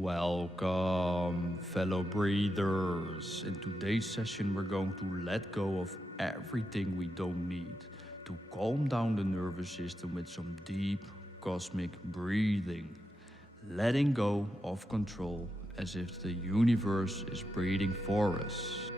Welcome, fellow breathers. In today's session, we're going to let go of everything we don't need to calm down the nervous system with some deep cosmic breathing. Letting go of control as if the universe is breathing for us.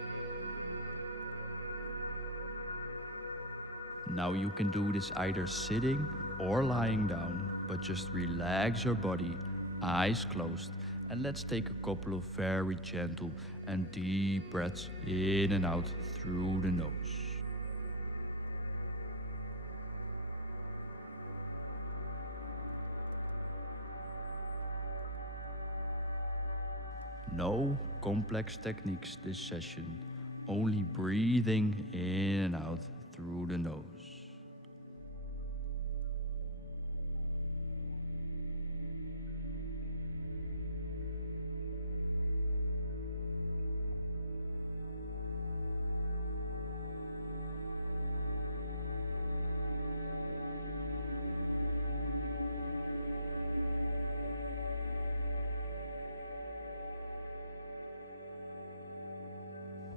Now you can do this either sitting or lying down, but just relax your body, eyes closed, and let's take a couple of very gentle and deep breaths in and out through the nose. No complex techniques this session, only breathing in and out through the nose.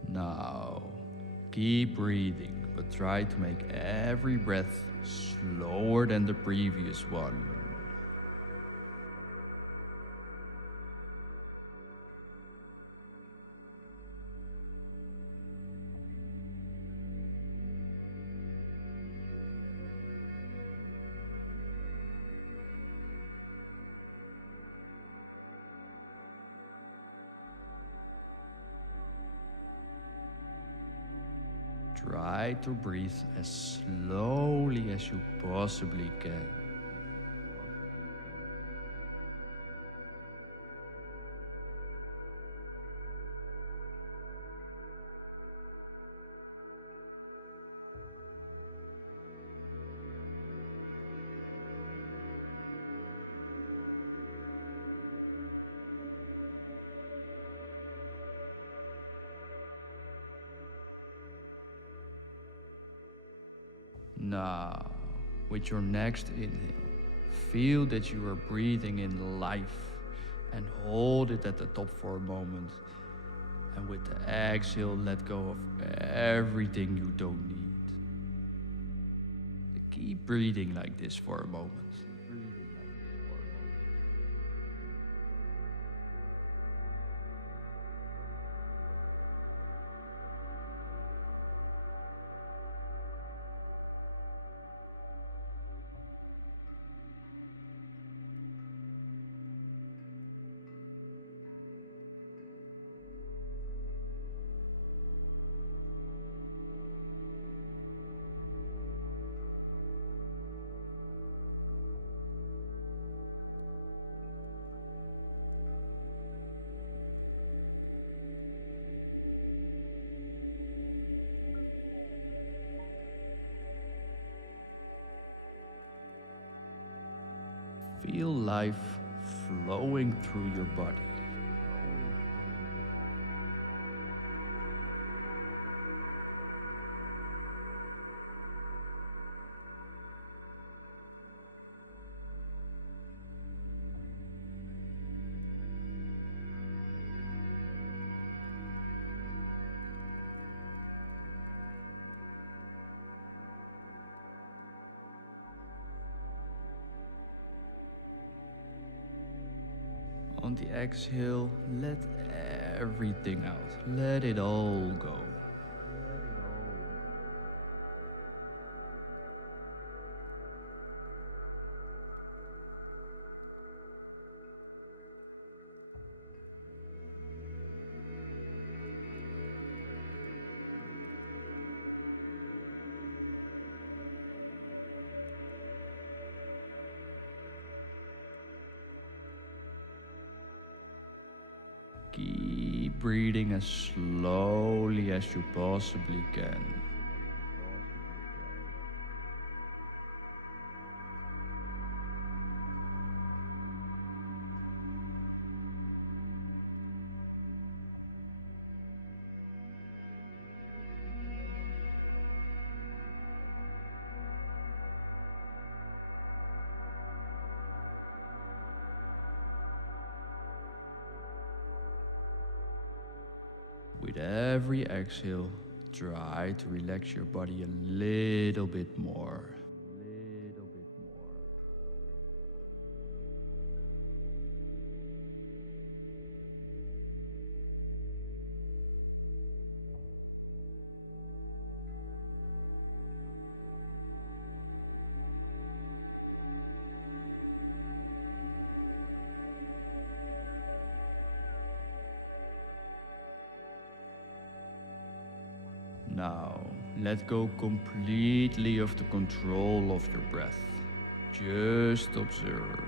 Now, keep breathing, but try to make every breath slower than the previous one. Try to breathe as slowly as you possibly can. Now, with your next inhale, feel that you are breathing in life and hold it at the top for a moment. And with the exhale, let go of everything you don't need. Keep breathing like this for a moment. Feel life flowing through your body. On the exhale, let everything out. Let it all go. Keep breathing as slowly as you possibly can. With every exhale, try to relax your body a little bit more. Now, let go completely of the control of your breath. Just observe.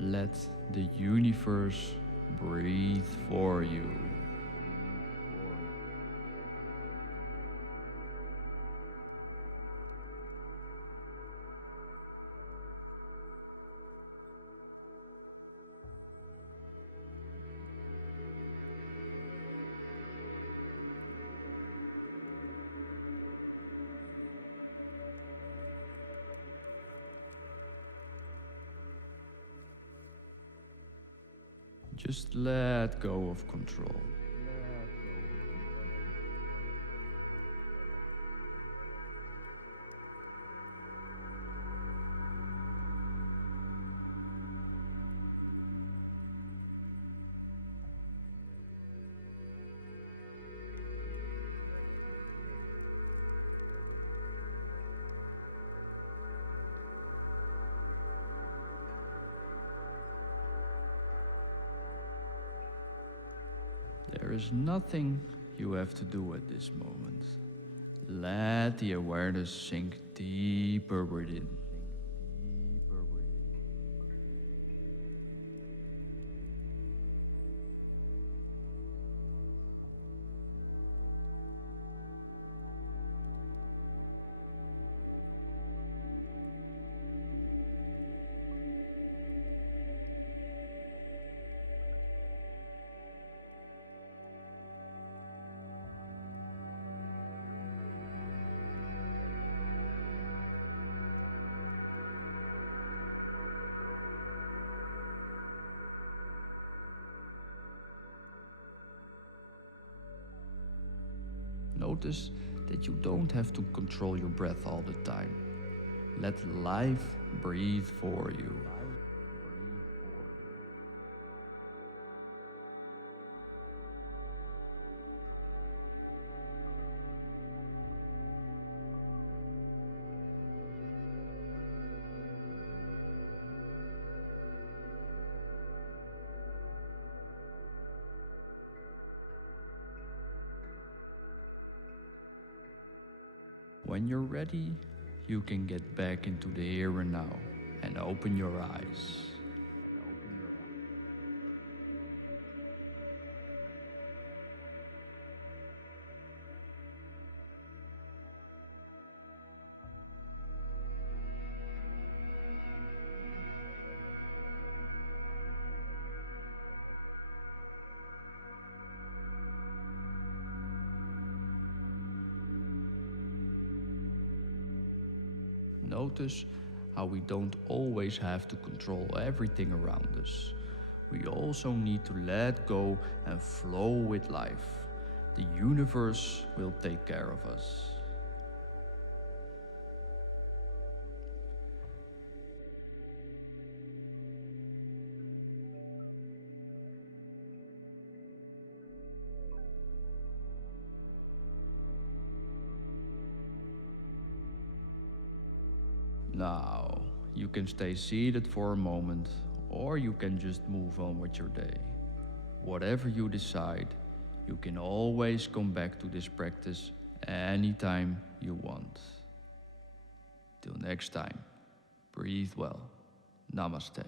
Let the universe breathe for you. Just let go of control. There is nothing you have to do at this moment. Let the awareness sink deeper within. Notice that you don't have to control your breath all the time. Let life breathe for you. When you're ready, you can get back into the here and now and open your eyes. Notice how we don't always have to control everything around us. We also need to let go and flow with life. The universe will take care of us. Now, you can stay seated for a moment, or you can just move on with your day. Whatever you decide, you can always come back to this practice anytime you want. Till next time, breathe well. Namaste.